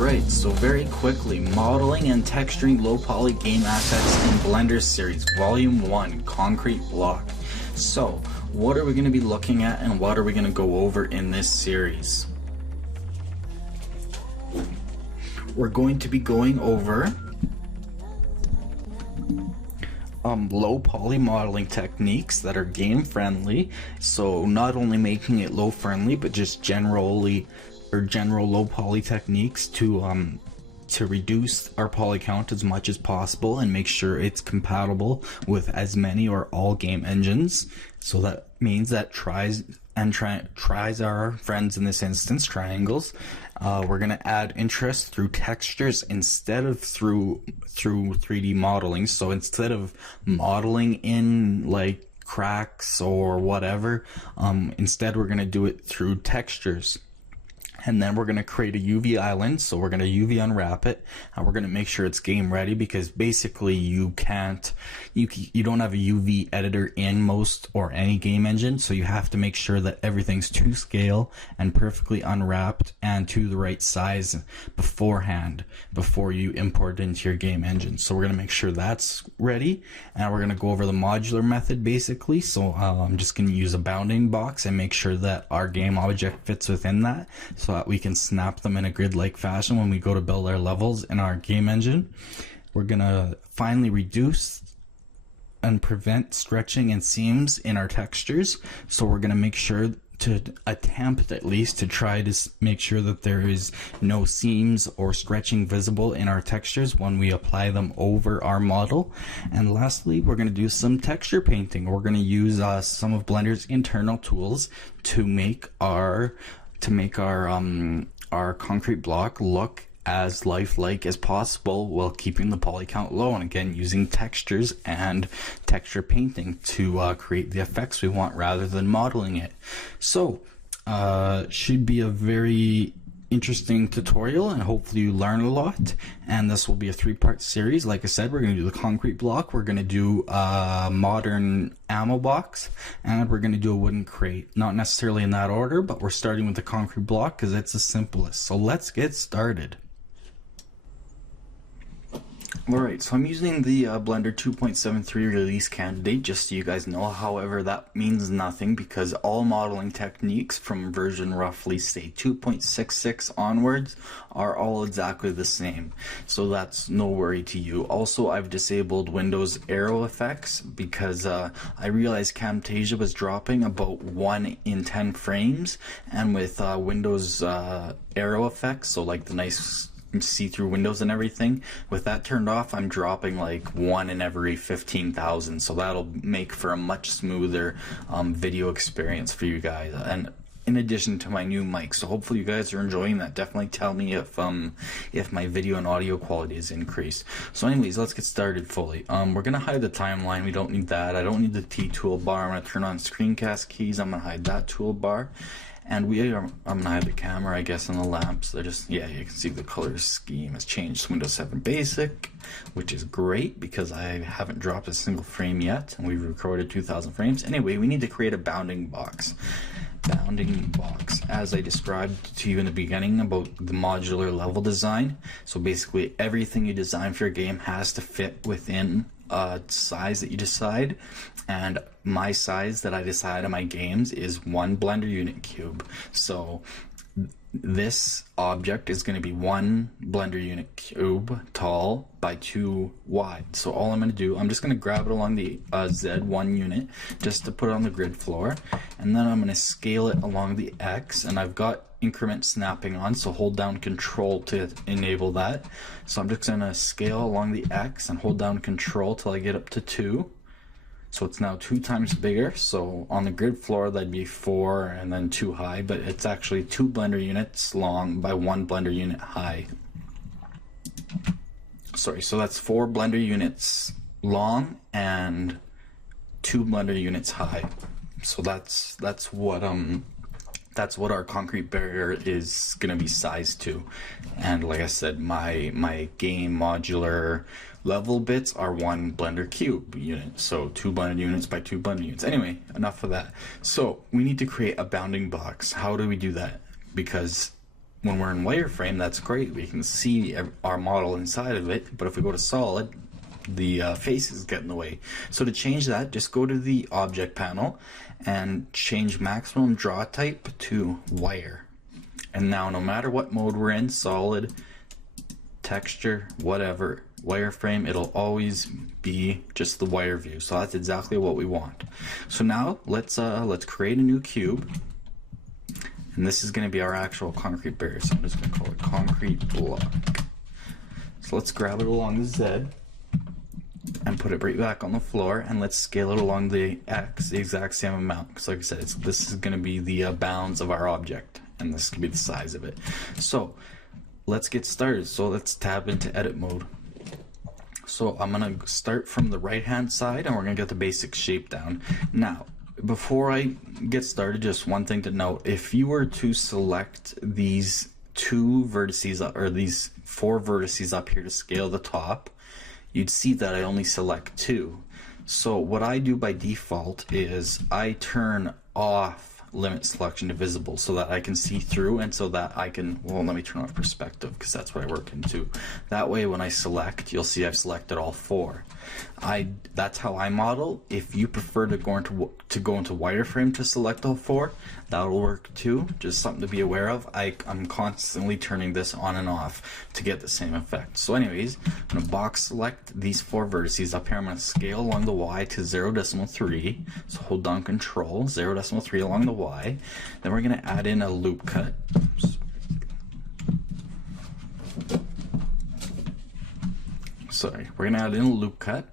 Alright, so very quickly, modeling and texturing low poly game assets in Blender series, volume 1, concrete block. So, what are we going to be looking at and what are we going to go over in this series? We're going to be going over low poly modeling techniques that are game friendly. So not only making it low friendly, but just general low poly techniques to reduce our poly count as much as possible and make sure it's compatible with as many or all game engines. So that means that tries are friends in this instance, triangles. We're going to add interest through textures instead of through 3D modeling. So instead of modeling in like cracks or whatever, instead we're going to do it through textures. And then we're going to create a UV island, so we're going to UV unwrap it, and we're going to make sure it's game ready, because basically you don't have a UV editor in most or any game engine, so you have to make sure that everything's to scale and perfectly unwrapped and to the right size beforehand, before you import it into your game engine. So we're going to make sure that's ready, and we're going to go over the modular method basically. So I'm just going to use a bounding box and make sure that our game object fits within that, so that we can snap them in a grid-like fashion when we go to build our levels in our game engine. We're gonna finally reduce and prevent stretching and seams in our textures. So we're gonna make sure to attempt at least to try to make sure that there is no seams or stretching visible in our textures when we apply them over our model. And lastly, we're going to do some texture painting. We're going to use some of Blender's internal tools to make our concrete block look as lifelike as possible while keeping the poly count low, and again using textures and texture painting to create the effects we want rather than modeling it. So should be a very interesting tutorial, and hopefully you learn a lot. And this will be a 3-part series. Like I said, we're going to do the concrete block, we're going to do a modern ammo box, and we're going to do a wooden crate. Not necessarily in that order, but we're starting with the concrete block because it's the simplest. So let's get started. Alright, so I'm using the Blender 2.73 release candidate, just so you guys know. However, that means nothing because all modeling techniques from version roughly say 2.66 onwards are all exactly the same. So that's no worry to you. Also, I've disabled Windows arrow effects because I realized Camtasia was dropping about 1 in 10 frames, and with Windows arrow effects, so like the nice see-through windows and everything, with that turned off, I'm dropping like 1 in every 15,000, so that'll make for a much smoother video experience for you guys, and in addition to my new mic. So hopefully you guys are enjoying that. Definitely tell me if my video and audio quality is increased. So anyways, let's get started fully. We're gonna hide the timeline. We don't need that. I don't need the T toolbar. I'm gonna turn on screencast keys. I'm gonna hide that toolbar. And I'm gonna hide the camera, I guess, and the lamps. They're just, yeah, you can see the color scheme has changed. Windows 7 Basic, which is great because I haven't dropped a single frame yet, and we've recorded 2,000 frames. Anyway, we need to create a bounding box. Bounding box, as I described to you in the beginning about the modular level design. So basically, everything you design for your game has to fit within a size that you decide, and my size that I decide on my games is 1 Blender unit cube. So this object is going to be 1 Blender unit cube tall by 2 wide. So all I'm going to do, I'm just going to grab it along the Z1 unit just to put it on the grid floor, and then I'm going to scale it along the X, and I've got increment snapping on, so hold down Control to enable that. So I'm just going to scale along the X and hold down Control till I get up to 2. So it's now 2 times bigger. So on the grid floor that'd be 4 and then 2 high, but it's actually 2 Blender units long by 1 Blender unit high. Sorry, so that's 4 Blender units long and 2 Blender units high. So that's what our concrete barrier is going to be sized to. And like I said, my game modular level bits are 1 Blender cube unit, so 2 Blender units by 2 Blender units. Anyway, enough of that. So we need to create a bounding box. How do we do that? Because when we're in wireframe, that's great. We can see our model inside of it, but if we go to solid, the faces get in the way. So to change that, just go to the object panel and change maximum draw type to wire. And now no matter what mode we're in, solid, texture, whatever, wireframe, it'll always be just the wire view. So that's exactly what we want. So now let's create a new cube. And this is going to be our actual concrete barrier, so I'm just going to call it concrete block. So let's grab it along the Z and put it right back on the floor, and let's scale it along the X the exact same amount. Because like I said, this is going to be the bounds of our object, and this can be the size of it. So let's get started. So let's tab into edit mode. So I'm going to start from the right hand side, and we're going to get the basic shape down. Now, before I get started, just one thing to note: if you were to select these two vertices, or these four vertices up here to scale the top, you'd see that I only select two. So what I do by default is I turn off limit selection to visible so that I can see through, and so that I can, well, let me turn off perspective because that's what I work into. That way when I select, you'll see I've selected all four. That's how I model. If you prefer to go into wireframe to select all four, that'll work too. Just something to be aware of. I'm constantly turning this on and off to get the same effect. So anyways, I'm going to box select these four vertices up here. I'm going to scale along the Y to 0.3. So hold down control, 0.3 along the Y. Then we're going to add in a loop cut. Oops. Sorry, we're going to add in a loop cut,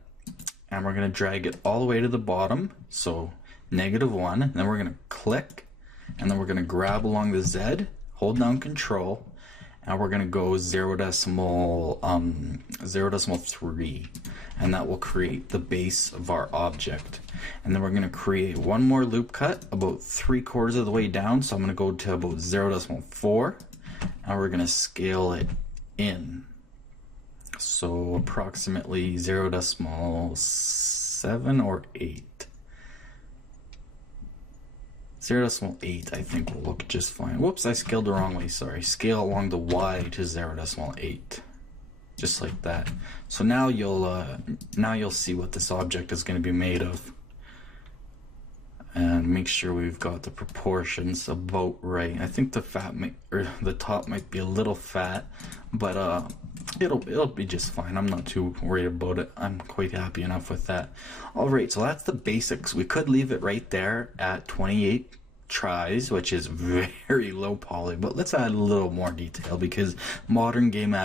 and we're going to drag it all the way to the bottom, so -1, and then we're going to click, and then we're going to grab along the Z, hold down control, and we're going to go 0.3, and that will create the base of our object. And then we're going to create one more loop cut about 3/4 of the way down, so I'm going to go to about 0.4, and we're going to scale it in. So approximately 0.7 or 8. 0.8 I think will look just fine. Whoops, I scaled the wrong way, sorry. Scale along the Y to 0.8. Just like that. So now you'll see what this object is going to be made of. And make sure we've got the proportions about right. I think the top might be a little fat, but it'll be just fine. I'm not too worried about it. I'm quite happy enough with that. All right, so that's the basics. We could leave it right there at 28 tries, which is very low poly, but let's add a little more detail because modern game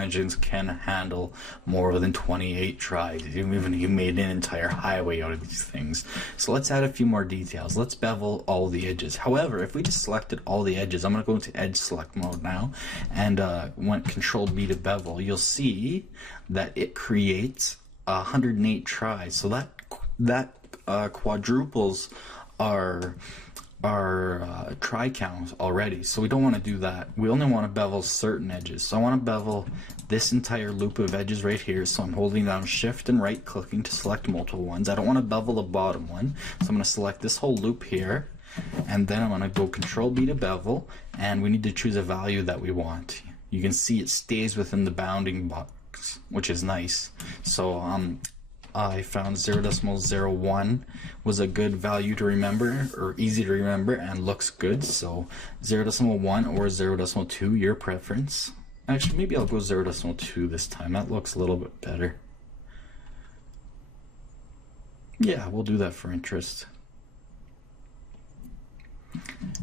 engines can handle more than 28 tries. Even you made an entire highway out of these things. So let's add a few more details. Let's bevel all the edges. However, if we just selected all the edges, I'm going to go into edge select mode now, and went Control B to bevel. You'll see that it creates 108 tries. So that quadruples our try count already, so we don't want to do that. We only want to bevel certain edges. So I want to bevel this entire loop of edges right here, so I'm holding down shift and right clicking to select multiple ones. I don't want to bevel the bottom one, so I'm going to select this whole loop here, and then I'm going to go Control B to bevel, and we need to choose a value that we want. You can see it stays within the bounding box, which is nice. So I found 0.01 was a good value to remember, or easy to remember, and looks good. So 0.1 or 0.2, your preference. Actually, maybe I'll go 0.2 this time. That looks a little bit better. Yeah, we'll do that for interest.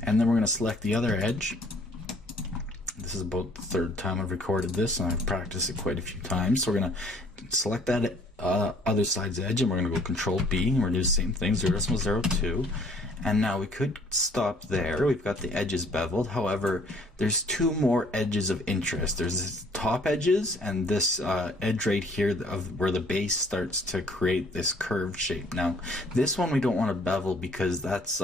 And then we're going to select the other edge. This is about the third time I've recorded this, and I've practiced it quite a few times. So we're going to select that other side's edge, and we're going to go Control B, and we're going to do the same thing, 0.02. And now we could stop there. We've got the edges beveled. However, there's two more edges of interest. There's this top edges and this edge right here of where the base starts to create this curved shape. Now, this one we don't want to bevel because it's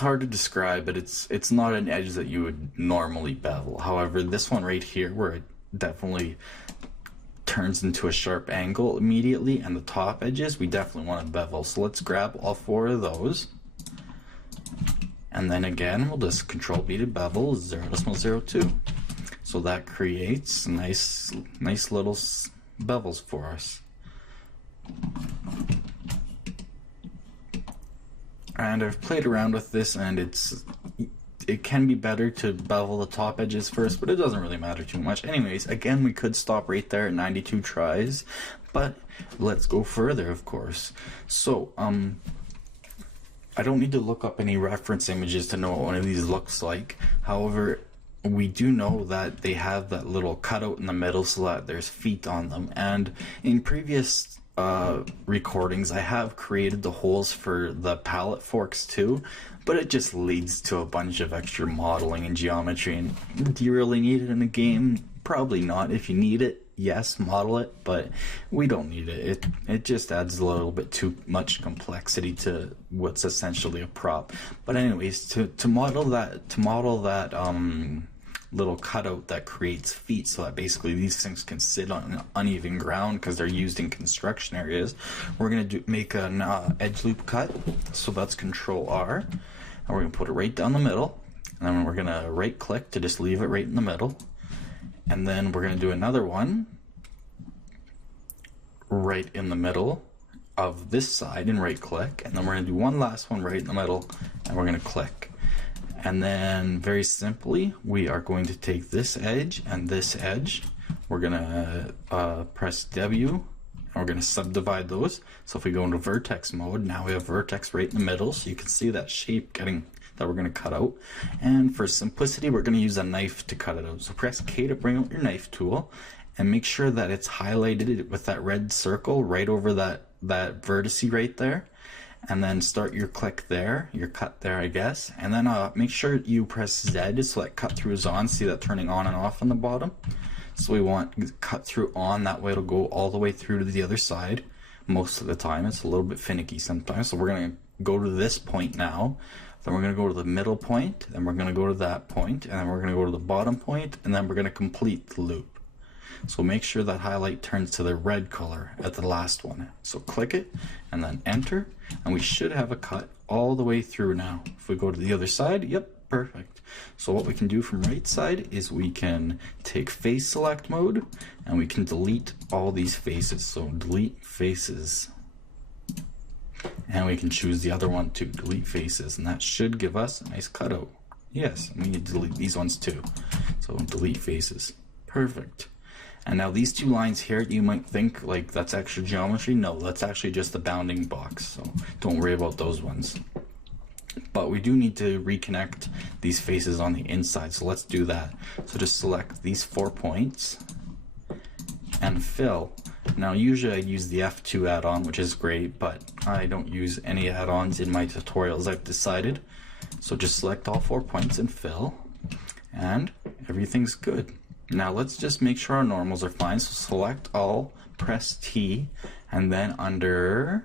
hard to describe, but it's not an edge that you would normally bevel. However, this one right here, where it definitely turns into a sharp angle immediately, and the top edges we definitely want to bevel. So let's grab all four of those, And then again, we'll just Control B to bevel 0.02. So that creates nice little bevels for us. And I've played around with this, and it can be better to bevel the top edges first, but it doesn't really matter too much. Anyways, again, we could stop right there at 92 tries, but let's go further, of course. So, I don't need to look up any reference images to know what one of these looks like. However, we do know that they have that little cutout in the middle so that there's feet on them. And in previous recordings, I have created the holes for the palette forks too, but it just leads to a bunch of extra modeling and geometry. And do you really need it in a game? Probably not. If you need it, yes, model it, but we don't need it. It just adds a little bit too much complexity to what's essentially a prop. But anyways, to model that little cutout that creates feet so that basically these things can sit on an uneven ground because they're used in construction areas, we're going to make an edge loop cut. So that's Control R, and we're going to put it right down the middle, and then we're going to right click to just leave it right in the middle, and then we're going to do another one right in the middle of this side and right click, and then we're going to do one last one right in the middle, and we're going to click. And then very simply, we are going to take this edge and this edge. We're going to press W, and we're going to subdivide those. So if we go into vertex mode, now we have vertex right in the middle, so you can see that shape that we're going to cut out. And for simplicity, we're going to use a knife to cut it out. So press K to bring out your knife tool, and make sure that it's highlighted with that red circle right over that vertice right there. And then start your click there, your cut there, I guess. And then make sure you press Z so that cut through is on. See that turning on and off on the bottom? So we want cut through on, that way it'll go all the way through to the other side. Most of the time, it's a little bit finicky sometimes. So we're gonna go to this point now. Then we're gonna go to the middle point, then we're gonna go to that point, and then we're gonna go to the bottom point, and then we're gonna complete the loop. So make sure that highlight turns to the red color at the last one. So click it and then enter, and we should have a cut all the way through now. If we go to the other side, yep, perfect. So what we can do from right side is we can take face select mode, and we can delete all these faces. So delete faces. And we can choose the other one too, delete faces, and that should give us a nice cutout. Yes, we need to delete these ones too. So delete faces. Perfect. And now these two lines here, you might think like that's extra geometry. No, that's actually just the bounding box, so don't worry about those ones. But we do need to reconnect these faces on the inside, so let's do that. So just select these 4 points and fill. Now usually I use the F2 add-on, which is great, but I don't use any add-ons in my tutorials, I've decided. So just select all 4 points and fill, and everything's good. Now let's just make sure our normals are fine. So select all, press T, and then under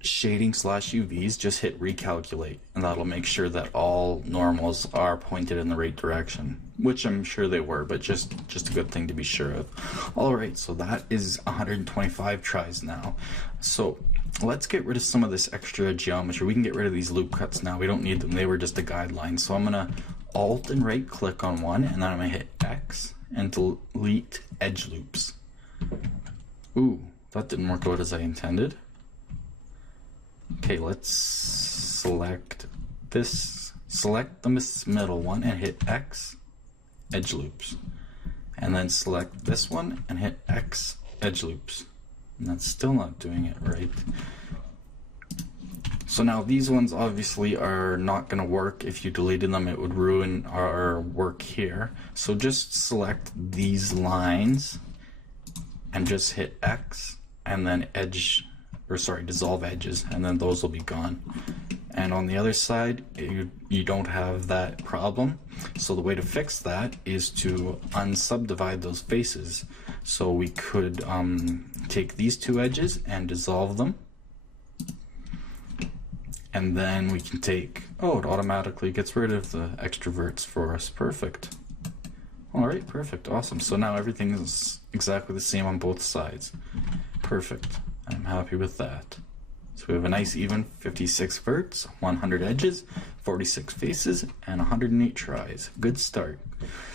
shading / UVs, just hit recalculate, and that'll make sure that all normals are pointed in the right direction, which I'm sure they were, but just a good thing to be sure of. Alright, so that is 125 tries now. So let's get rid of some of this extra geometry. We can get rid of these loop cuts now. We don't need them. They were just a guideline. So I'm going to Alt and right click on one, and then I'm going to hit X and delete edge loops. Ooh, that didn't work out as I intended. Okay, let's select this. Select the middle one and hit X, edge loops. And then select this one and hit X, edge loops. And that's still not doing it right. So now these ones obviously are not going to work. If you deleted them, it would ruin our work here. So just select these lines and just hit X and then dissolve edges, and then those will be gone. And on the other side, you don't have that problem. So the way to fix that is to unsubdivide those faces. So we could take these two edges and dissolve them. And then we can take, oh, it automatically gets rid of the extroverts for us. Perfect. Alright, perfect, awesome. So now everything is exactly the same on both sides. Perfect. I'm happy with that. So we have a nice even 56 verts, 100 edges, 46 faces, and 108 tries. Good start.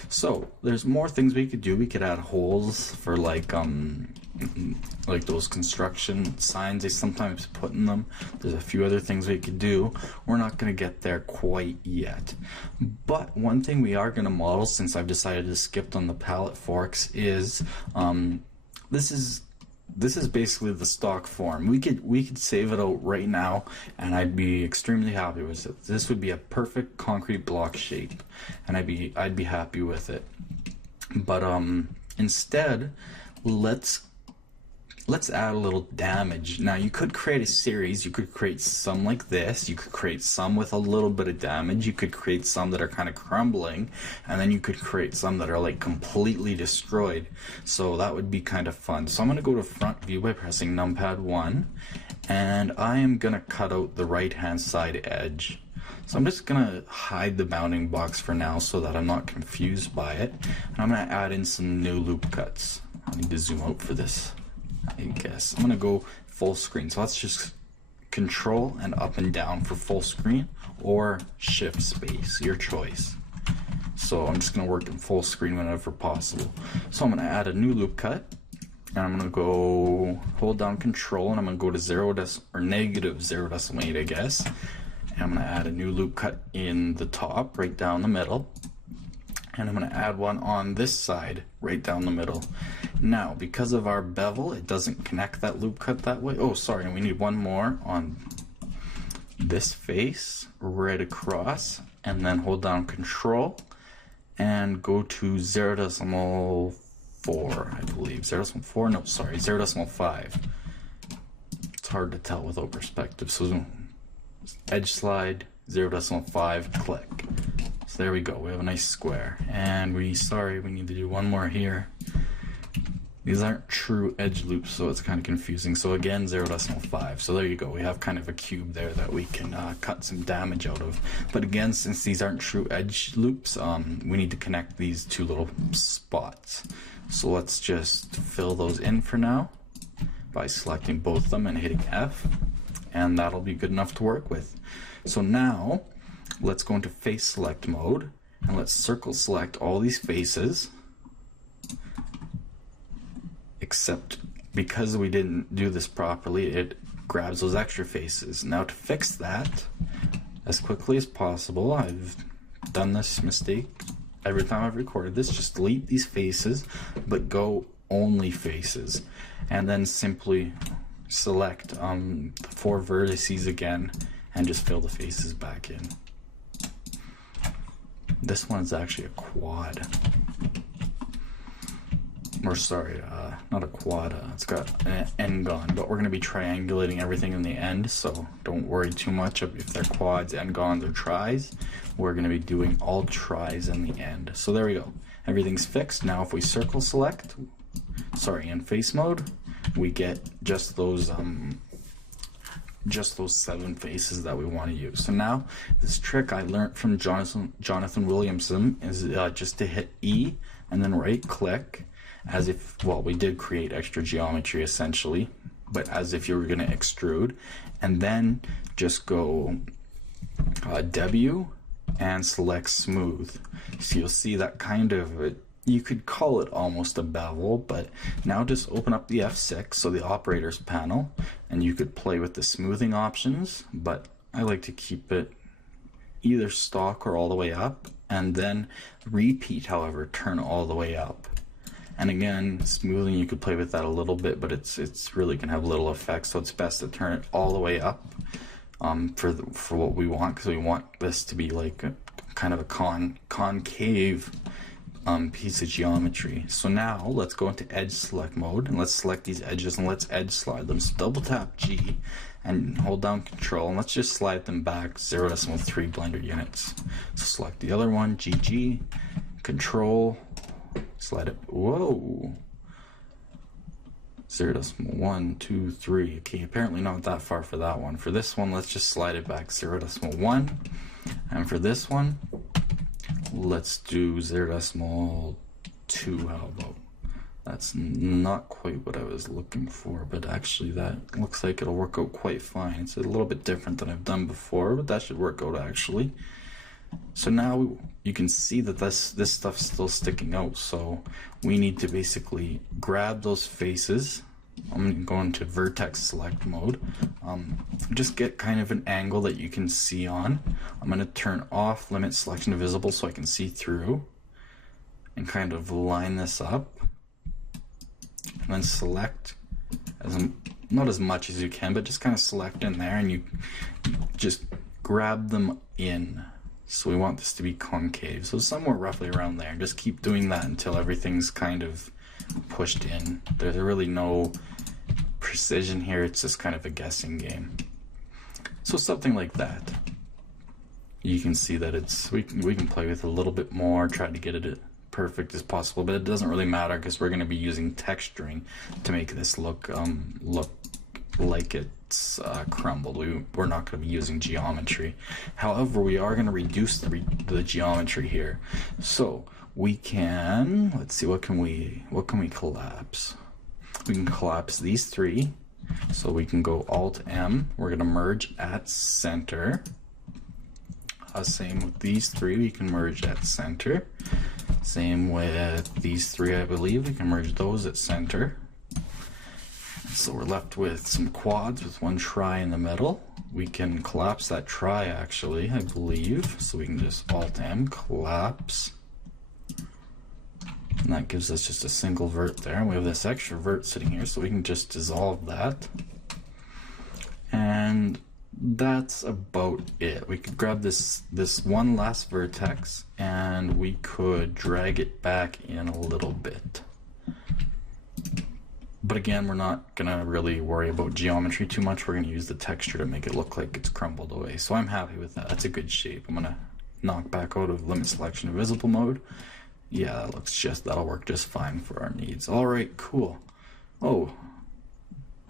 So there's more things we could do. We could add holes for like those construction signs they sometimes put in them. There's a few other things we could do. We're not going to get there quite yet. But one thing we are going to model, since I've decided to skip on the pallet forks, is this is basically the stock form. We could save it out right now, and I'd be extremely happy with it. This would be a perfect concrete block shape, and I'd be happy with it. But instead, let's add a little damage. Now, you could create a series. You could create some like this. You could create some with a little bit of damage. You could create some that are kind of crumbling, and then you could create some that are like completely destroyed. So that would be kind of fun. So I'm going to go to front view by pressing numpad 1, and I am going to cut out the right hand side edge. So I'm just going to hide the bounding box for now so that I'm not confused by it. And I'm going to add in some new loop cuts. I need to zoom out for this, I guess. I'm going to go full screen. So let's just control and up and down for full screen, or shift space, your choice. So I'm just going to work in full screen whenever possible. So I'm going to add a new loop cut, and I'm going to go hold down control, and I'm going to go to negative 0.8, I guess. And I'm going to add a new loop cut in the top, right down the middle. And I'm going to add one on this side, right down the middle. Now, because of our bevel, it doesn't connect that loop cut that way. Oh, sorry, and we need one more on this face, right across, and then hold down control, and go to 0.4, I believe. 0.4? No, sorry, 0.5. It's hard to tell without perspective. So edge slide, 0.5, click. So there we go, we have a nice square. And we need to do one more here. These aren't true edge loops, so it's kind of confusing. So again, 0.5. So there you go, we have kind of a cube there that we can cut some damage out of. But again, since these aren't true edge loops, we need to connect these two little spots. So let's just fill those in for now by selecting both of them and hitting F. And that'll be good enough to work with. So now, let's go into face select mode, and let's circle select all these faces, except because we didn't do this properly, it grabs those extra faces. Now to fix that as quickly as possible, I've done this mistake every time I've recorded this, just delete these faces, but go only faces, and then simply select the 4 vertices again, and just fill the faces back in. This one's actually a quad. Or sorry, not a quad, it's got an n-gon, but we're going to be triangulating everything in the end, so don't worry too much if they're quads, n-gons, or tries. We're going to be doing all tries in the end. So there we go. Everything's fixed. Now if we circle select, in face mode, we get just those 7 faces that we want to use. So now, this trick I learned from Jonathan Williamson is just to hit E and then right click, as if, well, we did create extra geometry essentially, but as if you were going to extrude, and then just go W and select smooth. So you'll see that kind of, you could call it almost a bevel, but now just open up the F6, so the operators panel, and you could play with the smoothing options, but I like to keep it either stock or all the way up, and then repeat, however, turn all the way up. And again, smoothing, you could play with that a little bit, but it's really gonna have little effect, so it's best to turn it all the way up for what we want, because we want this to be like a kind of a concave piece of geometry. So now let's go into edge select mode, and let's select these edges and let's edge slide them. So double tap G and hold down control, and let's just slide them back 0.3 blender units. So select the other one, GG, control, slide it, whoa, 0.1, 2, 3. Okay, apparently not that far for that one. For this one, let's just slide it back 0.1, and for this one, let's do 0.2, how about? That's not quite what I was looking for, but actually that looks like it'll work out quite fine. It's a little bit different than I've done before, but that should work out actually. So now you can see that this stuff's still sticking out, so we need to basically grab those faces. I'm going to go into vertex select mode. Just get kind of an angle that you can see on. I'm going to turn off limit selection to visible so I can see through and kind of line this up. And then select, not as much as you can, but just kind of select in there, and you just grab them in. So we want this to be concave, so somewhere roughly around there. Just keep doing that until everything's kind of pushed in. There's really no precision here, it's just kind of a guessing game. So something like that. You can see that it's, we can play with it a little bit more, try to get it perfect as possible, but it doesn't really matter because we're going to be using texturing to make this look like it's crumbled. We're not going to be using geometry. However, we are going to reduce the geometry here. So we can, let's see, what can we collapse? We can collapse these three. So we can go Alt M. We're going to merge at center. Same with these three, we can merge at center. Same with these three, I believe. We can merge those at center. So we're left with some quads with one try in the middle. We can collapse that try actually, I believe. So we can just Alt M, collapse. And that gives us just a single vert there. And we have this extra vert sitting here, so we can just dissolve that. And that's about it. We could grab this one last vertex and we could drag it back in a little bit. But again, we're not gonna really worry about geometry too much. We're gonna use the texture to make it look like it's crumbled away. So I'm happy with that. That's a good shape. I'm gonna knock back out of limit selection to visible mode. Yeah, that'll work just fine for our needs. All right, cool. Oh,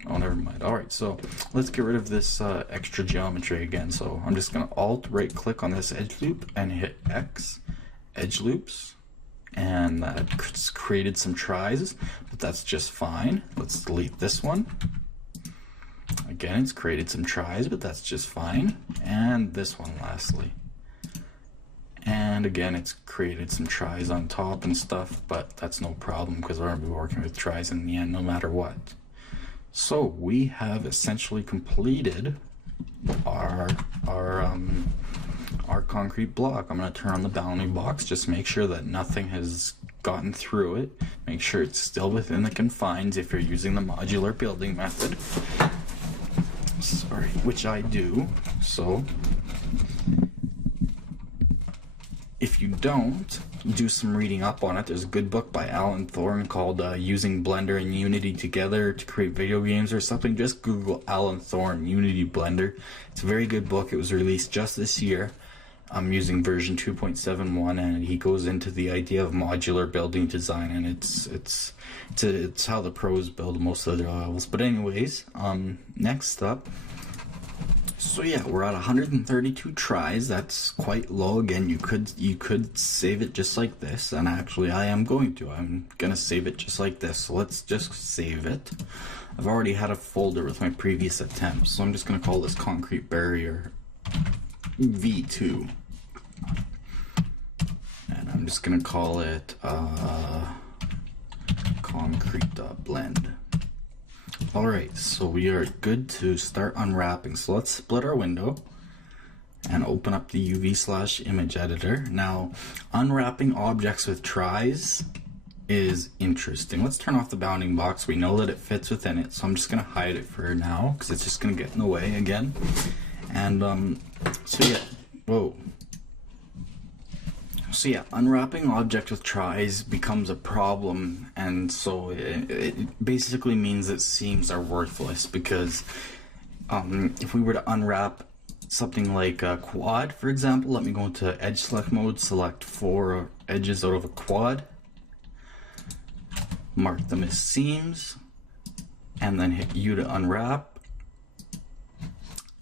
never mind. All right, so let's get rid of this extra geometry again. So I'm just gonna Alt right click on this edge loop and hit X, edge loops. And that's created some tries, but that's just fine. Let's delete this one. Again, it's created some tries, but that's just fine. And this one lastly. And again, it's created some tries on top and stuff, but that's no problem because we're going to be working with tries in the end no matter what. So we have essentially completed our concrete block. I'm going to turn on the bounding box, just make sure that nothing has gotten through it. Make sure it's still within the confines if you're using the modular building method. Sorry, which I do. So if you don't, do some reading up on it. There's a good book by Alan Thorne called Using Blender and Unity Together to Create Video Games or something. Just Google Alan Thorne Unity Blender. It's a very good book. It was released just this year. I'm using version 2.71, and he goes into the idea of modular building design, and it's how the pros build most of their levels. But anyways, next up. So yeah, we're at 132 tries. That's quite low. Again, you could save it just like this, and actually I am going to. I'm gonna save it just like this. So let's just save it. I've already had a folder with my previous attempts, so I'm just gonna call this concrete barrier V2. And I'm just gonna call it concrete.blend. Alright, so we are good to start unwrapping. So let's split our window and open up the UV/image editor. Now, unwrapping objects with tries is interesting. Let's turn off the bounding box. We know that it fits within it, so I'm just gonna hide it for now because it's just gonna get in the way again. And so yeah, whoa. So yeah, unwrapping object with tries becomes a problem, and so it basically means that seams are worthless because if we were to unwrap something like a quad, for example, let me go into edge select mode, select 4 edges out of a quad, mark them as seams, and then hit U to unwrap.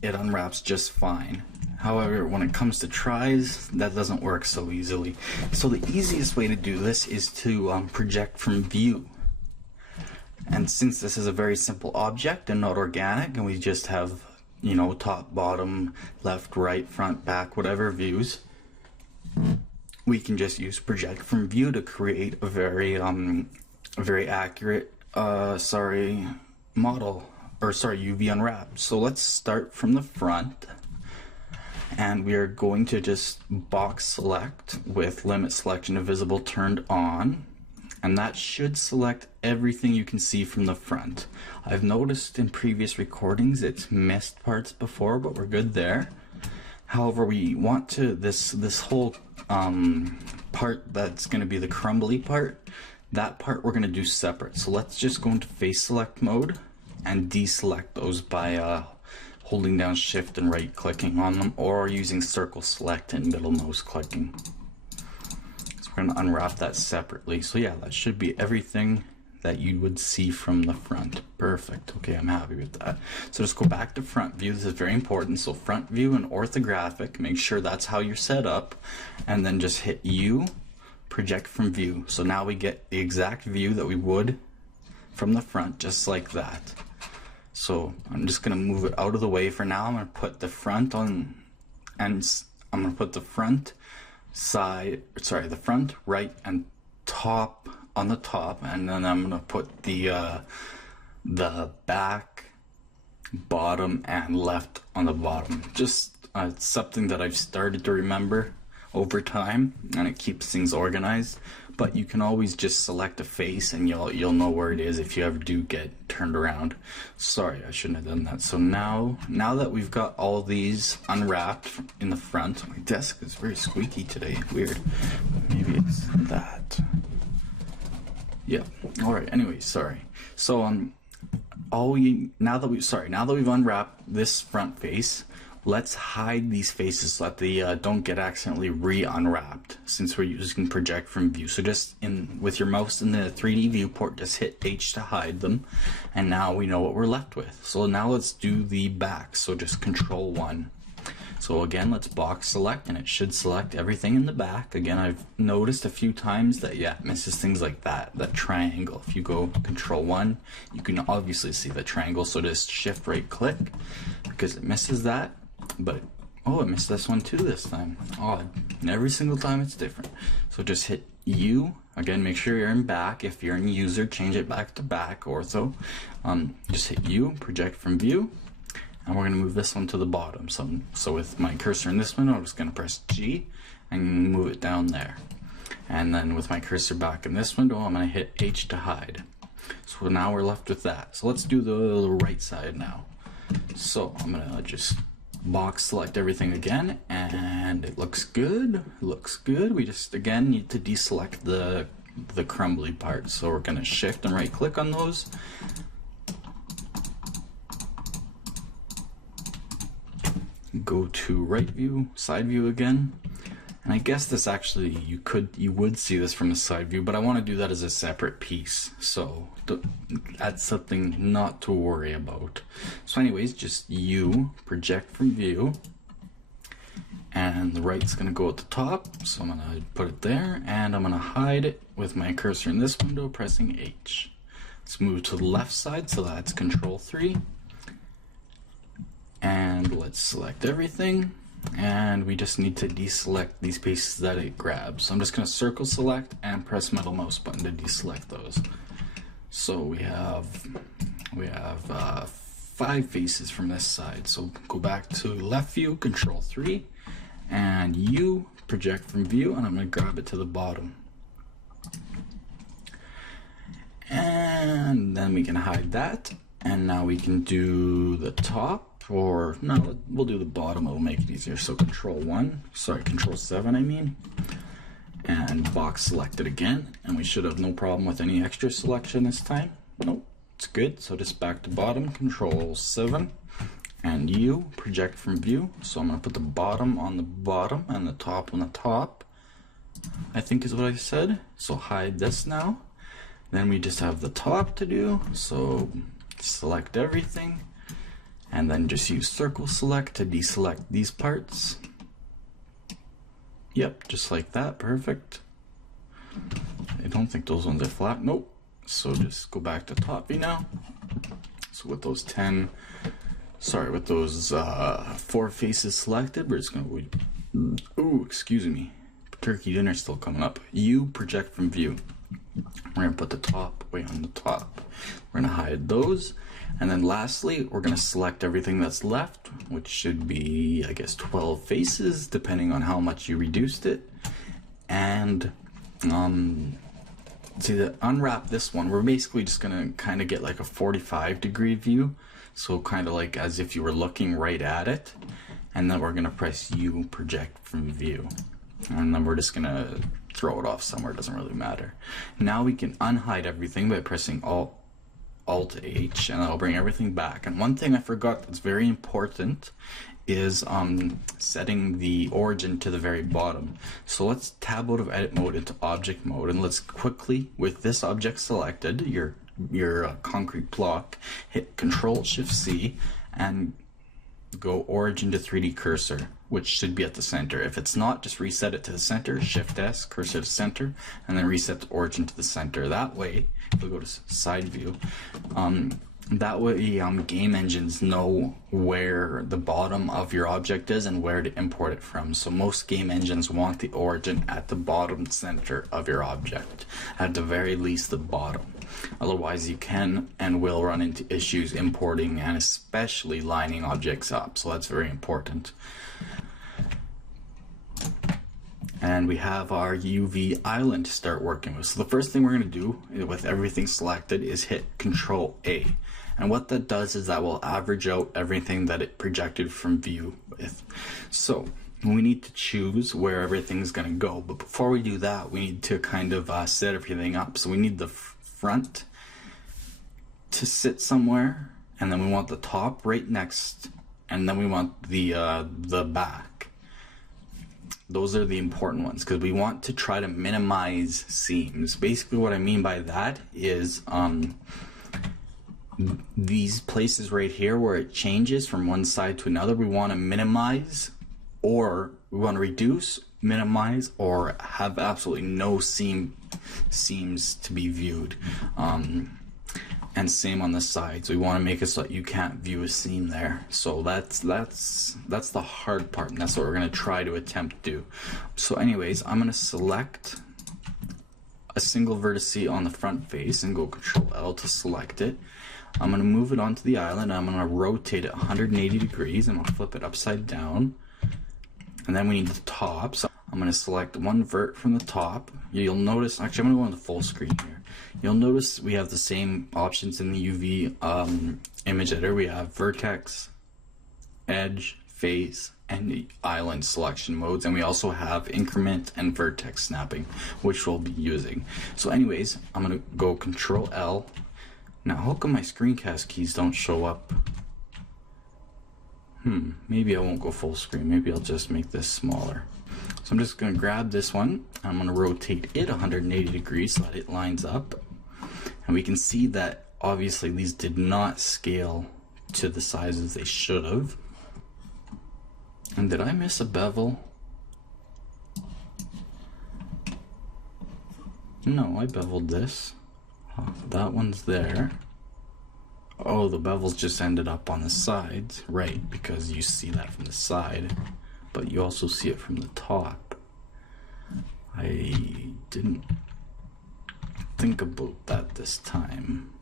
It unwraps just fine. However, when it comes to tries, that doesn't work so easily. So the easiest way to do this is to project from view. And since this is a very simple object and not organic, and we just have, you know, top, bottom, left, right, front, back, whatever views, we can just use project from view to create a very accurate model, or UV unwrap. So let's start from the front, and we are going to just box select with limit selection of visible turned on, and that should select everything you can see from the front. I've noticed in previous recordings it's missed parts before, but we're good there. However, we want to this whole part that's going to be the crumbly part, that part we're going to do separate. So let's just go into face select mode and deselect those by holding down shift and right clicking on them, or using circle select and middle mouse clicking. So we're going to unwrap that separately. So yeah, that should be everything that you would see from the front. Perfect. Okay, I'm happy with that. So just go back to front view. This is very important. So front view and orthographic, make sure that's how you're set up, and then just hit U, project from view. So now we get the exact view that we would from the front, just like that. So I'm just going to move it out of the way for now. I'm going to put the front on, and I'm going to put the front side, sorry, the front, right, and top on the top, and then I'm going to put the back, bottom, and left on the bottom. Just it's something that I've started to remember over time, and it keeps things organized. But you can always just select a face, and you'll know where it is if you ever do get turned around. Sorry, I shouldn't have done that. So now that we've got all these unwrapped in the front, my desk is very squeaky today. Weird. Maybe it's that. Yeah. All right. Anyway, sorry. So now that we've unwrapped this front face, let's hide these faces so that they don't get accidentally re-unwrapped, since we're using project from view. So just with your mouse in the 3D viewport, just hit H to hide them, and now we know what we're left with. So now let's do the back. So just Control 1. So again, let's box select, and it should select everything in the back. Again, I've noticed a few times that, yeah, it misses things like that triangle. If you go Control 1, you can obviously see the triangle, so just shift right click, because it misses that. But, oh, it missed this one too this time. Odd. And every single time it's different. So just hit U. Again, make sure you're in back. If you're in user, change it back to back, ortho. Just hit U, project from view. And we're going to move this one to the bottom. So with my cursor in this window, I'm just going to press G and move it down there. And then with my cursor back in this window, I'm going to hit H to hide. So now we're left with that. So let's do the right side now. So I'm going to just box select everything again, and it looks good. It looks good. We just again need to deselect the crumbly part. So we're going to shift and right click on those. Go to right view, side view again. And I guess this actually, you would see this from the side view, but I want to do that as a separate piece. So that's something not to worry about. So anyways, just U, project from view. And the right's going to go at the top. So I'm going to put it there, and I'm going to hide it with my cursor in this window, pressing H. Let's move to the left side, so that's Control 3. And let's select everything, and we just need to deselect these pieces that it grabs. So I'm just going to circle select and press middle mouse button to deselect those. So we have 5 faces from this side. So go back to left view, Control 3, and U, project from view, and I'm going to grab it to the bottom. And then we can hide that, and now we can do the top. Or no, we'll do the bottom, it'll make it easier. So Control 7 I mean, and box select it again, and we should have no problem with any extra selection this time. Nope, it's good. So just back to bottom, Control 7, and U, project from view. So I'm going to put the bottom on the bottom and the top on the top, I think is what I said. So hide this now. Then we just have the top to do, so select everything. And then just use circle select to deselect these parts. Yep, just like that, perfect. I don't think those ones are flat, nope. So just go back to top view now. So with those 4 faces selected, we're just gonna ooh, excuse me, turkey dinner's still coming up. You project from view. We're gonna put the top way on the top. We're gonna hide those, and then lastly, we're gonna select everything that's left, which should be, I guess, 12 faces, depending on how much you reduced it. And to unwrap this one, we're basically just gonna kind of get like a 45-degree view, so kind of like as if you were looking right at it. And then we're gonna press U, project from view, and then we're just gonna throw it off somewhere, it doesn't really matter. Now we can unhide everything by pressing Alt H, and that'll bring everything back. And one thing I forgot that's very important is setting the origin to the very bottom. So let's tab out of edit mode into object mode, and let's quickly, with this object selected, your concrete block, hit Control Shift C and go origin to 3D cursor, which should be at the center. If it's not, just reset it to the center, Shift S, cursor to center, and then reset the origin to the center. That way, we'll go to side view. That way, game engines know where the bottom of your object is and where to import it from. So most game engines want the origin at the bottom center of your object, at the very least the bottom. Otherwise, you can and will run into issues importing and especially lining objects up. So that's very important. And we have our UV island to start working with. So the first thing we're going to do with everything selected is hit Control A. And what that does is that will average out everything that it projected from view with. So we need to choose where everything's going to go. But before we do that, we need to kind of set everything up. So we need the front to sit somewhere, and then we want the top right next, and then we want the back. Those are the important ones because we want to try to minimize seams. Basically what I mean by that is these places right here where it changes from one side to another, we want to minimize, or we want to reduce, minimize, or have absolutely no seams to be viewed. And same on the sides. We want to make it so that you can't view a seam there. So that's the hard part, and that's what we're going to try to attempt to do. So anyways, I'm going to select a single vertex on the front face and go Control L to select it. I'm going to move it onto the island, and I'm going to rotate it 180 degrees. I'm going to flip it upside down. And then we need the top. So I'm going to select one vert from the top. You'll notice, actually I'm going to go on the full screen here. You'll notice we have the same options in the UV image editor. We have vertex, edge, face, and the island selection modes. And we also have increment and vertex snapping, which we'll be using. So anyways, I'm going to go Control L. Now how come my screencast keys don't show up? Maybe I won't go full screen. Maybe I'll just make this smaller. So I'm just going to grab this one. I'm going to rotate it 180 degrees so that it lines up. And we can see that obviously these did not scale to the sizes they should have. And did I miss a bevel? No, I beveled this. Oh, that one's there. Oh, the bevels just ended up on the sides, right, because you see that from the side, but you also see it from the top. I didn't think about that this time.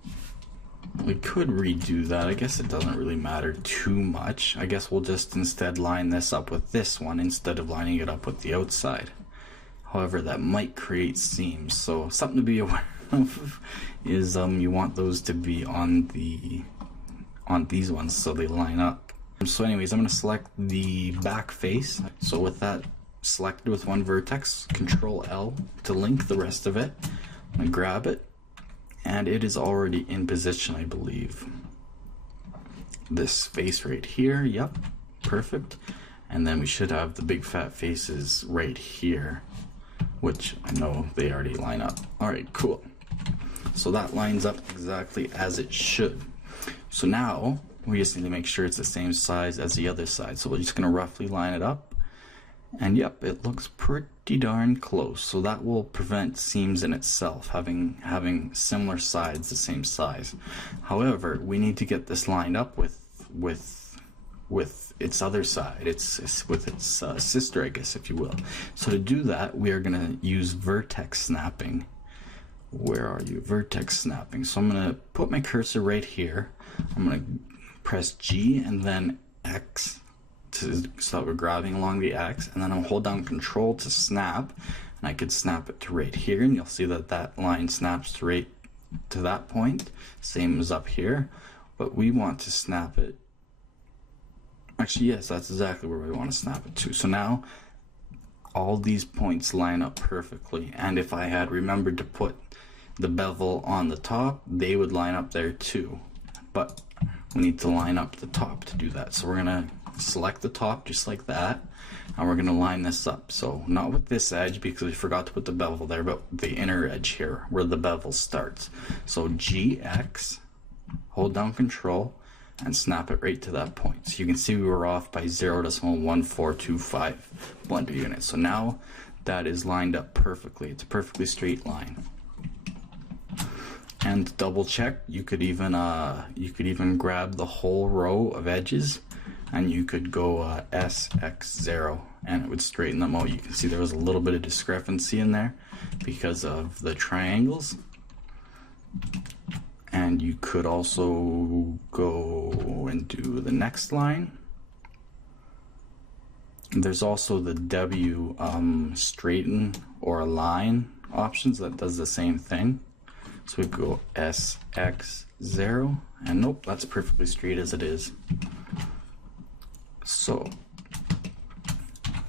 We could redo that. I guess it doesn't really matter too much. I guess we'll just instead line this up with this one instead of lining it up with the outside. However, that might create seams, so something to be aware of is you want those to be on these ones so they line up. So anyways, I'm going to select the back face. So with that selected with one vertex, Control L to link the rest of it. I'm going to grab it, and it is already in position, I believe. This face right here, yep, perfect. And then we should have the big fat faces right here, which I know they already line up. Alright, cool. So that lines up exactly as it should. So now we just need to make sure it's the same size as the other side. So we're just going to roughly line it up, And yep, it looks pretty darn close. So that will prevent seams in itself having similar sides, the same size. However, we need to get this lined up with its other side, with its sister, I guess, if you will. So to do that, we are going to use vertex snapping. Where are you? Vertex snapping. So I'm going to put my cursor right here. I'm going to press G and then X so that we're grabbing along the X, and then I'll hold down Control to snap, and I could snap it to right here, and you'll see that that line snaps to right to that point, same as up here, but we want to snap it. Actually, yes, that's exactly where we want to snap it to. So now all these points line up perfectly, and if I had remembered to put the bevel on the top, they would line up there too, but we need to line up the top to do that. So we're gonna select the top just like that, and we're gonna line this up. So not with this edge because we forgot to put the bevel there, but the inner edge here where the bevel starts. So GX, hold down Control, and snap it right to that point. So you can see we were off by 0.1425 blender units. So now that is lined up perfectly. It's a perfectly straight line. And double check, you could even grab the whole row of edges, and you could go SX0, and it would straighten them out. You can see there was a little bit of discrepancy in there because of the triangles. And you could also go and do the next line. There's also the W straighten or align options that does the same thing. So we go SX0, and nope, that's perfectly straight as it is. So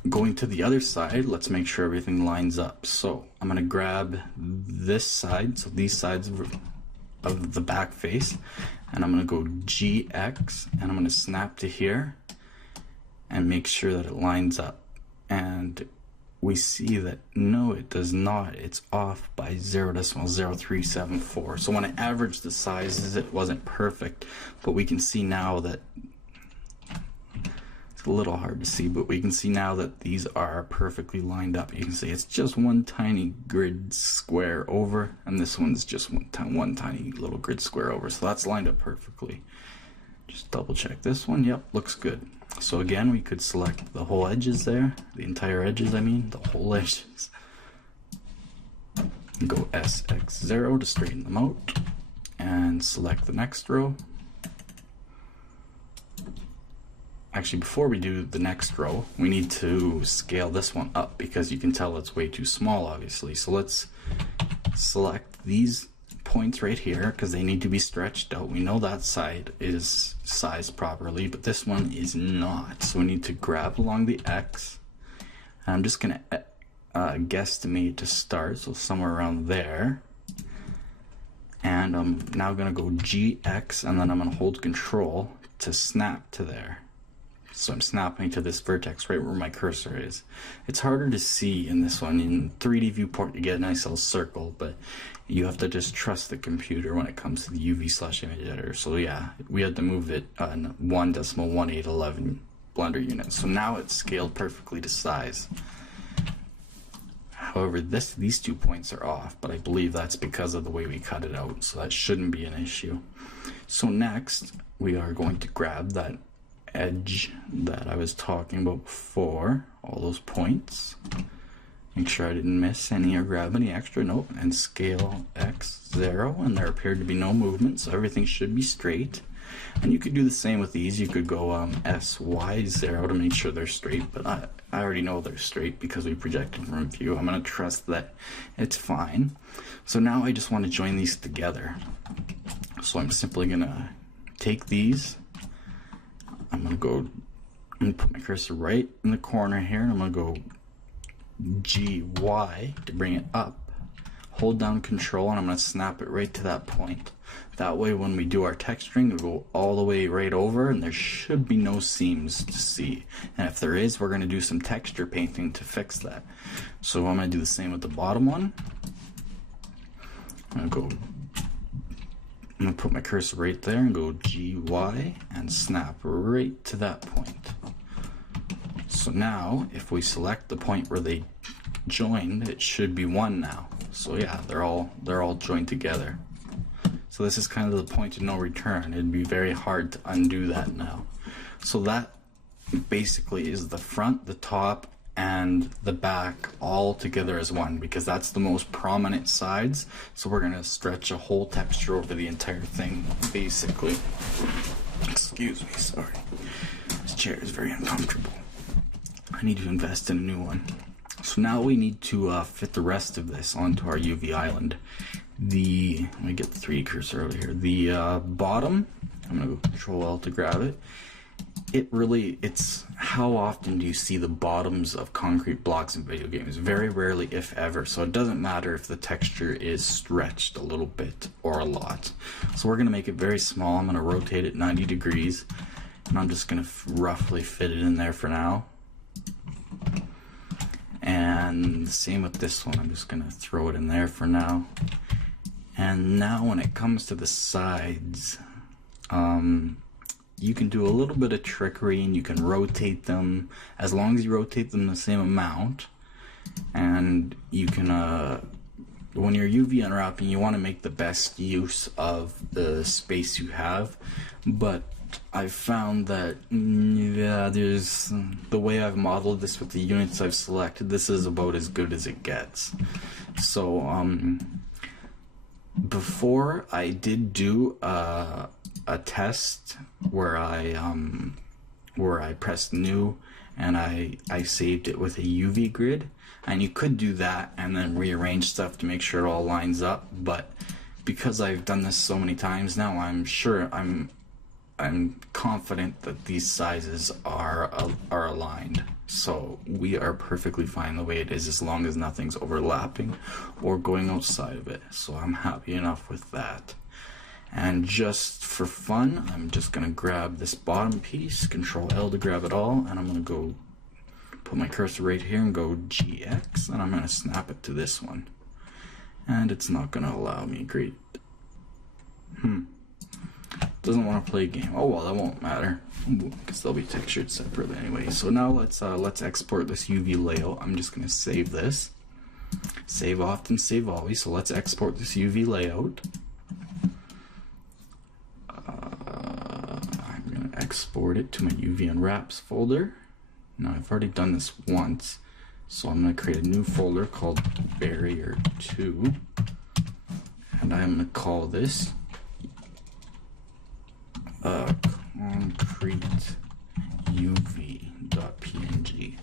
going to the other side, let's make sure everything lines up. So I'm gonna grab this side, so these sides of the back face, and I'm gonna go GX, and I'm gonna snap to here and make sure that it lines up. And we see that no, it does not. It's off by 0.0374. So when I averaged the sizes, it wasn't perfect, but we can see now that it's a little hard to see, but we can see now that these are perfectly lined up. You can see it's just one tiny grid square over, and this one's just one tiny little grid square over. So that's lined up perfectly. Just double check this one. Yep, looks good. So again, we could select the whole edges there, the entire edges, I mean, the whole edges. And go SX0 to straighten them out, and select the next row. Actually, before we do the next row, we need to scale this one up because you can tell it's way too small, obviously. So let's select these points right here because they need to be stretched out. We know that side is sized properly, but this one is not. So we need to grab along the X, and I'm just gonna guesstimate to start, so somewhere around there. And I'm now gonna go GX, and then I'm gonna hold Control to snap to there. So I'm snapping to this vertex right where my cursor is. It's harder to see in this one. In 3D viewport you get a nice little circle, but you have to just trust the computer when it comes to the UV/image editor. So yeah, we had to move it 1.1811 blender units. So now it's scaled perfectly to size. However, these 2 points are off, but I believe that's because of the way we cut it out, so that shouldn't be an issue. So next, we are going to grab that edge that I was talking about before, all those points. Make sure I didn't miss any or grab any extra, nope, and scale X0, and there appeared to be no movement, so everything should be straight. And you could do the same with these. You could go SY0 to make sure they're straight, but I already know they're straight because we projected from view. I'm going to trust that it's fine. So now I just want to join these together. So I'm simply going to take these. I'm going to put my cursor right in the corner here, and I'm going to go GY to bring it up. Hold down Control, and I'm going to snap it right to that point. That way when we do our texturing, it'll go all the way right over, and there should be no seams to see. And if there is, we're going to do some texture painting to fix that. So I'm going to do the same with the bottom one. I'm going to put my cursor right there and go GY and snap right to that point. So now, if we select the point where they joined, it should be 1 now. So yeah, they're all joined together. So this is kind of the point of no return. It'd be very hard to undo that now. So that basically is the front, the top, and the back all together as one, because that's the most prominent sides. So we're gonna stretch a whole texture over the entire thing, basically. Excuse me, sorry. This chair is very uncomfortable. I need to invest in a new one. So now we need to fit the rest of this onto our UV island. Let me get the 3D cursor over here. The bottom, I'm gonna go Control L to grab it. It's how often do you see the bottoms of concrete blocks in video games? Very rarely, if ever. So it doesn't matter if the texture is stretched a little bit or a lot. So we're gonna make it very small. I'm gonna rotate it 90 degrees, and I'm just gonna roughly fit it in there for now. And same with this one. I'm just gonna throw it in there for now. And now when it comes to the sides, you can do a little bit of trickery and you can rotate them as long as you rotate them the same amount. And you can, when you're UV unwrapping, you want to make the best use of the space you have. But I've found that, yeah, there's the way I've modeled this with the units I've selected, this is about as good as it gets. So, before I did do a test where I pressed new and I saved it with a UV grid, and you could do that and then rearrange stuff to make sure it all lines up. But because I've done this so many times now, I'm confident that these sizes are aligned. So we are perfectly fine the way it is, as long as nothing's overlapping or going outside of it. So I'm happy enough with that. And just for fun, I'm just gonna grab this bottom piece, Control L to grab it all, and I'm gonna go put my cursor right here and go GX, and I'm gonna snap it to this one. And it's not gonna allow me. Great. Doesn't want to play a game. Oh well, that won't matter because they'll be textured separately anyway. So now let's export this UV layout. I'm just gonna save this. Save often, save always. So let's export this UV layout. I'm gonna export it to my UV Unwraps folder. Now I've already done this once, so I'm gonna create a new folder called Barrier 2, and I'm gonna call this concrete uv.png,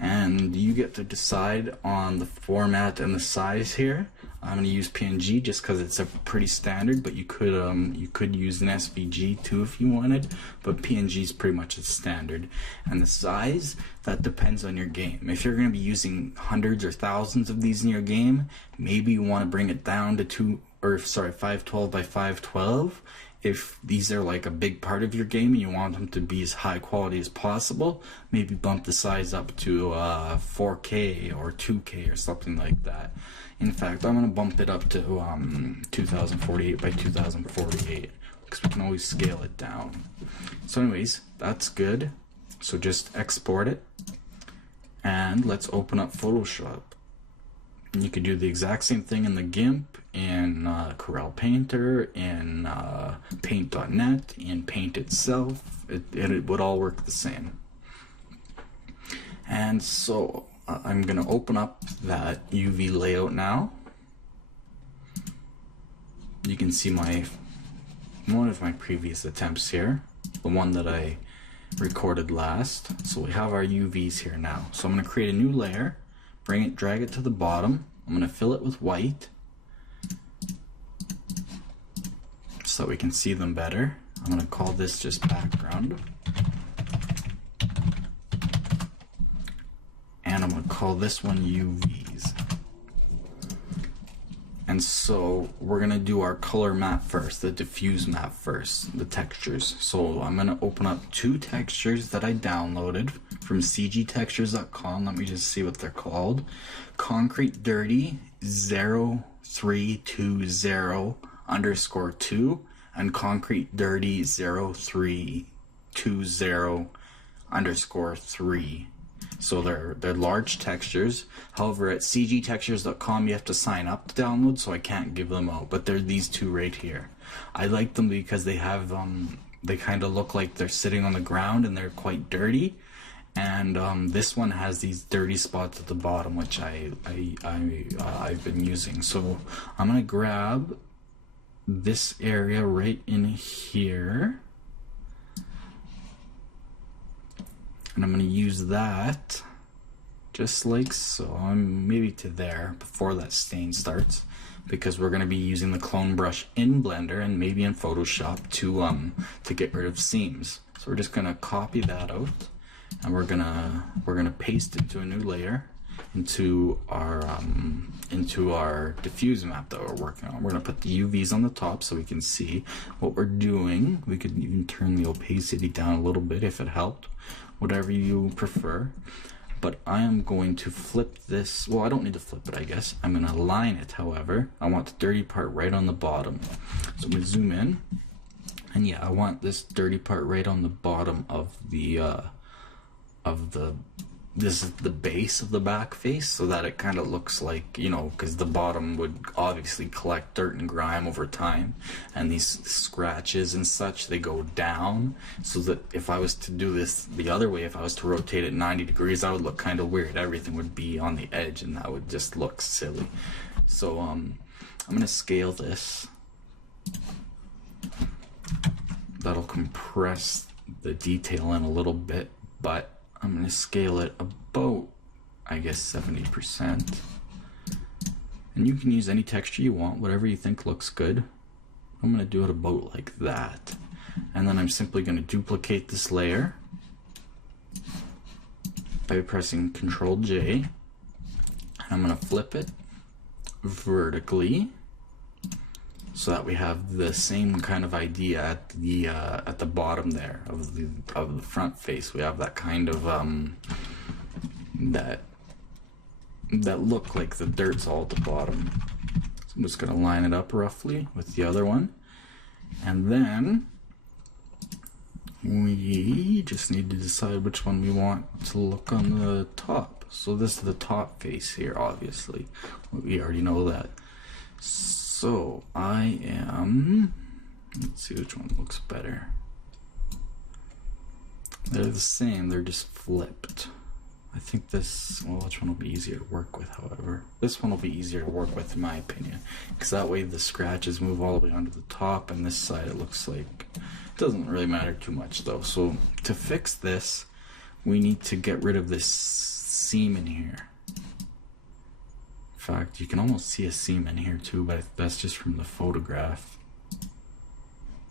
and you get to decide on the format and the size here. I'm going to use PNG just because it's a pretty standard, but you could use an SVG too if you wanted, but PNG is pretty much a standard. And the size, that depends on your game. If you're going to be using hundreds or thousands of these in your game, maybe you want to bring it down to 512 by 512. If these are like a big part of your game and you want them to be as high quality as possible, maybe bump the size up to 4K or 2K or something like that. In fact, I'm going to bump it up to 2048 by 2048 because we can always scale it down. So anyways, that's good. So just export it and let's open up Photoshop. And you could do the exact same thing in the GIMP, in Corel Painter, in Paint.net, in Paint itself. It would all work the same. And so I'm going to open up that UV layout now. You can see one of my previous attempts here, the one that I recorded last. So we have our UVs here now. So I'm going to create a new layer. Drag it to the bottom. I'm going to fill it with white so that we can see them better. I'm going to call this just background. And I'm going to call this one UVs. And so we're going to do our color map first, the diffuse map first, the textures. So I'm going to open up two textures that I downloaded from cgtextures.com. Let me just see what they're called. Concrete Dirty 0320_2 and Concrete Dirty 0320_3. So they're large textures. However, at cgtextures.com you have to sign up to download, so I can't give them out. But they're these two right here. I like them because they have they kind of look like they're sitting on the ground and they're quite dirty. And this one has these dirty spots at the bottom, which I've been using. So I'm gonna grab this area right in here, and I'm gonna use that just like so. Maybe to there before that stain starts, because we're gonna be using the clone brush in Blender and maybe in Photoshop to get rid of seams. So we're just gonna copy that out. And we're gonna paste it into a new layer, into our diffuse map that we're working on. We're gonna put the UVs on the top so we can see what we're doing. We could even turn the opacity down a little bit if it helped, whatever you prefer. But I am going to flip this. Well, I don't need to flip it, I guess. I'm gonna align it. However, I want the dirty part right on the bottom. So I'm gonna zoom in, and yeah, I want this dirty part right on the bottom of this is the base of the back face, so that it kind of looks like, you know, because the bottom would obviously collect dirt and grime over time, and these scratches and such, they go down, so that if I was to do this the other way, if I was to rotate it 90 degrees, that would look kind of weird. Everything would be on the edge and that would just look silly. So I'm gonna scale this. That'll compress the detail in a little bit, but I'm going to scale it about, I guess, 70%. And you can use any texture you want, whatever you think looks good. I'm going to do it about like that. And then I'm simply going to duplicate this layer by pressing Ctrl J. I'm going to flip it vertically, so that we have the same kind of idea at the bottom there of the front face. We have that kind of that look like the dirt's all at the bottom. So I'm just gonna line it up roughly with the other one, and then we just need to decide which one we want to look on the top. So this is the top face here, obviously. We already know that. So I am, let's see which one looks better. They're the same, they're just flipped. I think this, well, which one will be easier to work with, however? This one will be easier to work with in my opinion, because that way the scratches move all the way onto the top, and this side it looks like, it doesn't really matter too much though. So to fix this, we need to get rid of this seam in here. In fact, you can almost see a seam in here too, but that's just from the photograph.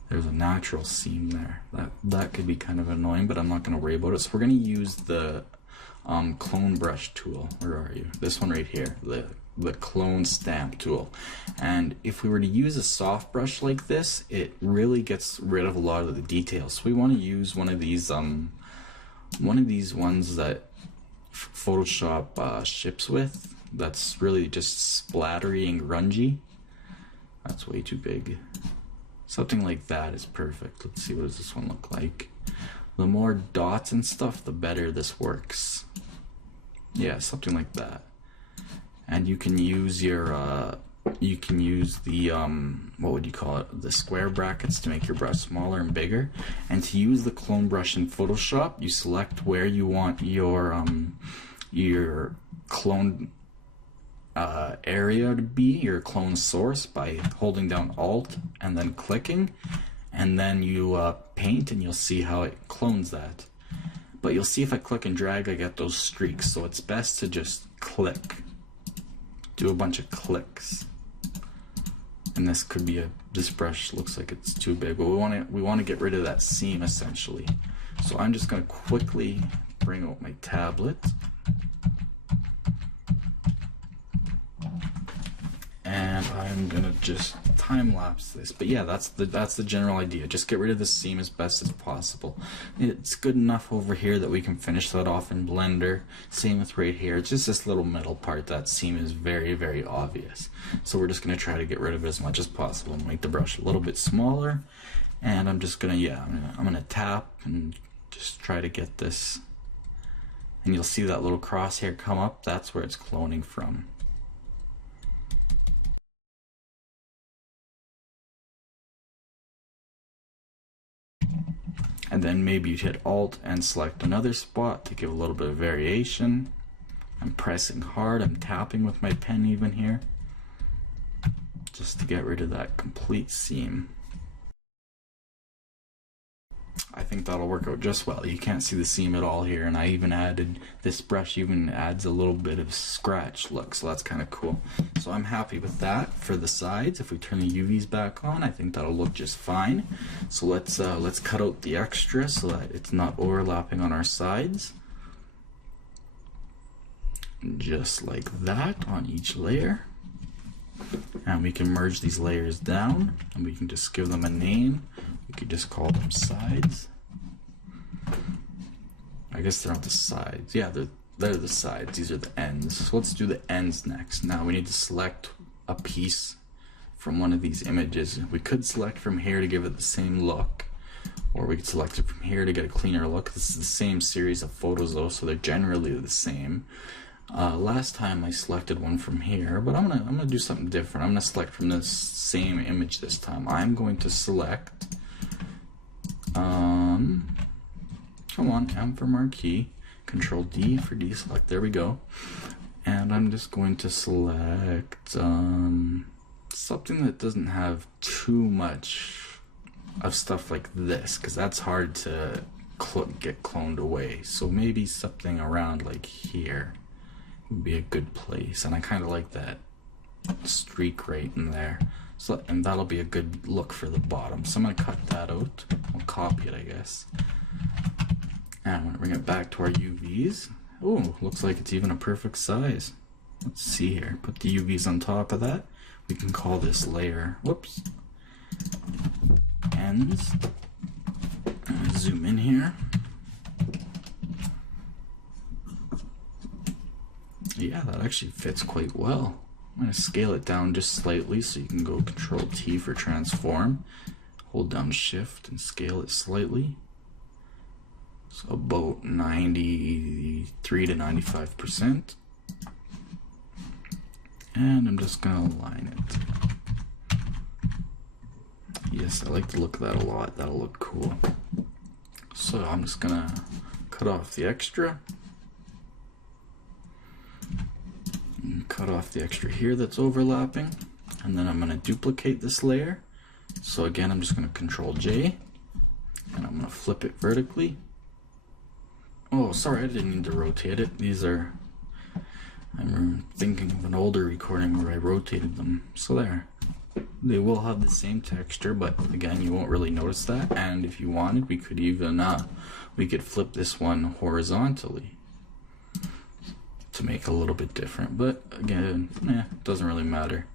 There's a natural seam there. That could be kind of annoying, but I'm not going to worry about it. So we're going to use the clone brush tool. Where are you? This one right here, the clone stamp tool. And if we were to use a soft brush like this, it really gets rid of a lot of the details. So we want to use one of these ones that Photoshop ships with. That's really just splattery and grungy. That's way too big. Something like that is perfect. Let's see, what does this one look like? The more dots and stuff, the better this works. Yeah, something like that. And you can use your you can use the what would you call it, the square brackets to make your brush smaller and bigger. And to use the clone brush in Photoshop, you select where you want your clone area to be, your clone source, by holding down Alt and then clicking, and then you paint, and you'll see how it clones that. But you'll see if I click and drag, I get those streaks, so it's best to just click, do a bunch of clicks. And this could be this brush looks like it's too big, but we want to get rid of that seam essentially. So I'm just going to quickly bring out my tablet, and I'm gonna just time lapse this. But yeah, that's the general idea. Just get rid of the seam as best as possible. It's good enough over here that we can finish that off in Blender. Same with right here. It's just this little middle part. That seam is very, very obvious. So we're just gonna try to get rid of it as much as possible and make the brush a little bit smaller. And I'm just gonna, yeah, I'm gonna tap and just try to get this and you'll see that little crosshair come up. That's where it's cloning from. And then maybe you hit Alt and select another spot to give a little bit of variation. I'm pressing hard, I'm tapping with my pen even here, just to get rid of that complete seam. I think that'll work out just well. You can't see the seam at all here, and I even added, this brush even adds a little bit of scratch look, so that's kind of cool. So I'm happy with that for the sides. If we turn the UVs back on, I think that'll look just fine. So let's cut out the extra so that it's not overlapping on our sides. Just like that on each layer. And we can merge these layers down, and we can just give them a name. We could just call them sides. I guess they're not the sides. Yeah, they're the sides. These are the ends. So let's do the ends next. Now we need to select a piece from one of these images. We could select from here to give it the same look, or we could select it from here to get a cleaner look. This is the same series of photos though, so they're generally the same. Last time I selected one from here, but I'm gonna do something different. I'm gonna select from this same image this time. I'm going to select come on, M for marquee, Control D for deselect. There we go. And I'm just going to select something that doesn't have too much of stuff like this, because that's hard to get cloned away. So maybe something around like here would be a good place, and I kind of like that streak right in there. So, and that'll be a good look for the bottom. So I'm gonna cut that out. I'll copy it, I guess. And I'm gonna bring it back to our UVs. Oh, looks like it's even a perfect size. Let's see here. Put the UVs on top of that. We can call this layer, whoops, ends. Zoom in here. Yeah, that actually fits quite well. I'm going to scale it down just slightly, so you can go Control T for transform. Hold down Shift and scale it slightly. So about 93 to 95%. And I'm just going to align it. Yes, I like the look of that a lot. That'll look cool. So I'm just going to cut off the extra. Cut off the extra here that's overlapping, and then I'm going to duplicate this layer. So again, I'm just going to Control J, and I'm going to flip it vertically. Oh, sorry, I didn't need to rotate it. I'm thinking of an older recording where I rotated them. So there. They will have the same texture, but again, you won't really notice that. And if you wanted, we could even we could flip this one horizontally to make a little bit different, but again, it doesn't really matter.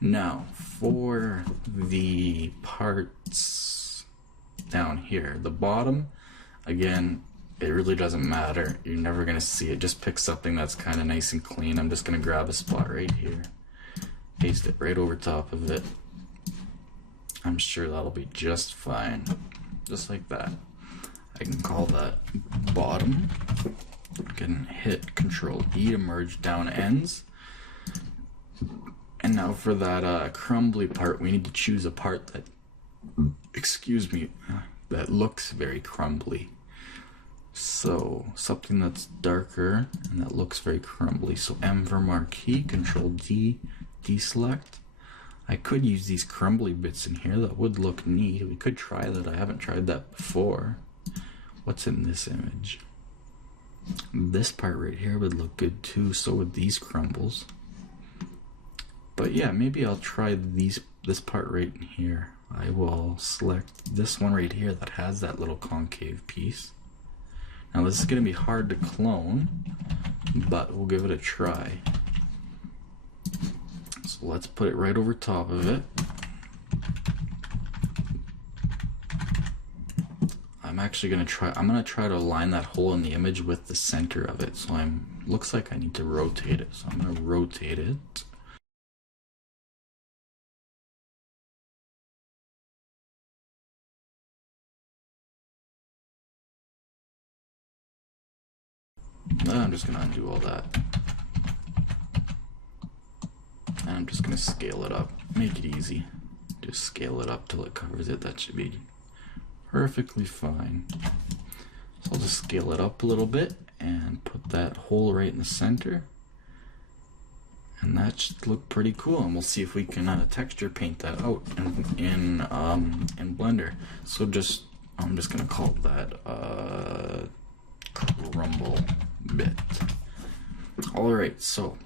Now, for the parts down here, the bottom, again, it really doesn't matter. You're never gonna see it. Just pick something that's kind of nice and clean. I'm just gonna grab a spot right here, paste it right over top of it. I'm sure that'll be just fine. Just like that. I can call that bottom. I can hit Control E to merge down ends. And now for that crumbly part, we need to choose a part that, excuse me, that looks very crumbly. So something that's darker and that looks very crumbly. So M for marquee, Control D, deselect. I could use these crumbly bits in here. That would look neat. We could try that. I haven't tried that before. What's in this image? This part right here would look good too, so would these crumbles. But yeah, maybe I'll try this part right here. I will select this one right here that has that little concave piece. Now this is going to be hard to clone, but we'll give it a try. So let's put it right over top of it. I'm gonna try to align that hole in the image with the center of it. So looks like I need to rotate it. So I'm gonna rotate it. I'm just gonna undo all that. And I'm just gonna scale it up. Make it easy. Just scale it up till it covers it. That should be perfectly fine. So I'll just scale it up a little bit and put that hole right in the center. And that should look pretty cool. And we'll see if we can texture paint that out in Blender. So I'm just gonna call that crumble bit. All right, so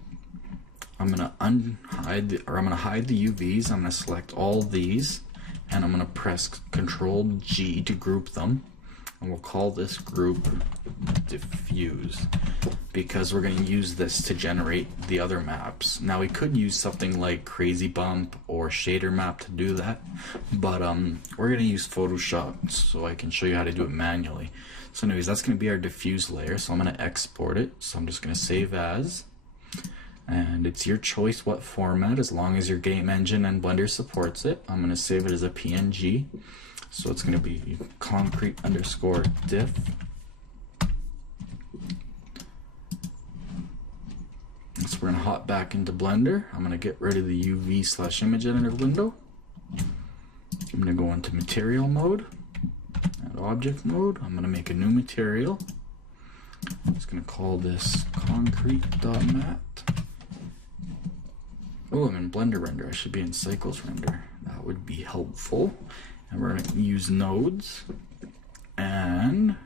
I'm gonna hide the UVs. I'm gonna select all these, and I'm gonna press Control G to group them, and we'll call this group Diffuse, because we're gonna use this to generate the other maps. Now we could use something like Crazy Bump or Shader Map to do that, but we're gonna use Photoshop so I can show you how to do it manually. So anyways, that's gonna be our diffuse layer. So I'm gonna export it. So I'm just gonna save as. And it's your choice what format, as long as your game engine and Blender supports it. I'm going to save it as a PNG. So it's going to be concrete_diff. So we're going to hop back into Blender. I'm going to get rid of the UV/image editor window. I'm going to go into material mode and object mode. I'm going to make a new material. I'm just going to call this concrete.mat. Oh, I'm in Blender render. I should be in Cycles render. That would be helpful. And we're going to use nodes. And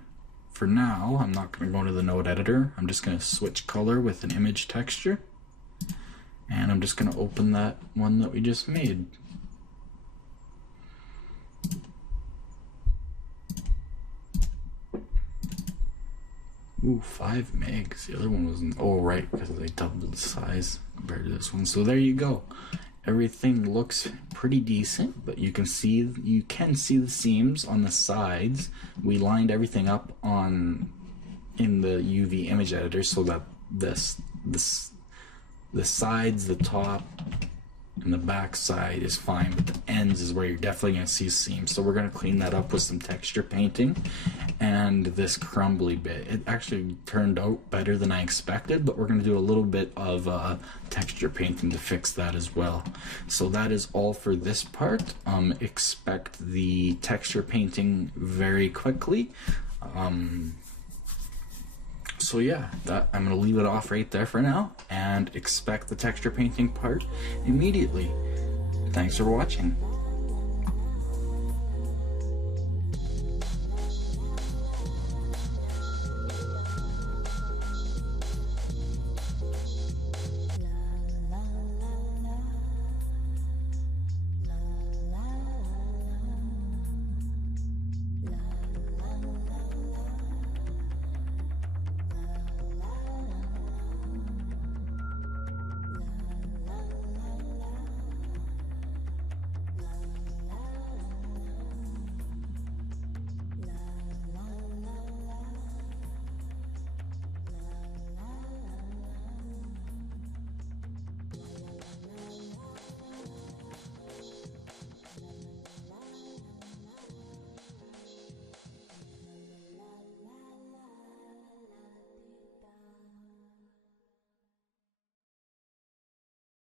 for now, I'm not going to go into the node editor. I'm just going to switch color with an image texture. And I'm just going to open that one that we just made. Ooh, 5 megs. The other one wasn't. Oh, right, because they doubled the size compared to this one. So there you go. Everything looks pretty decent, but you can see the seams on the sides. We lined everything up in the UV image editor so that the sides, the top, and the back side is fine, but the ends is where you're definitely going to see seams. So we're going to clean that up with some texture painting and this crumbly bit. It actually turned out better than I expected, but we're going to do a little bit of texture painting to fix that as well. So that is all for this part. Expect the texture painting very quickly. So yeah, I'm going to leave it off right there for now and expect the texture painting part immediately. Thanks for watching.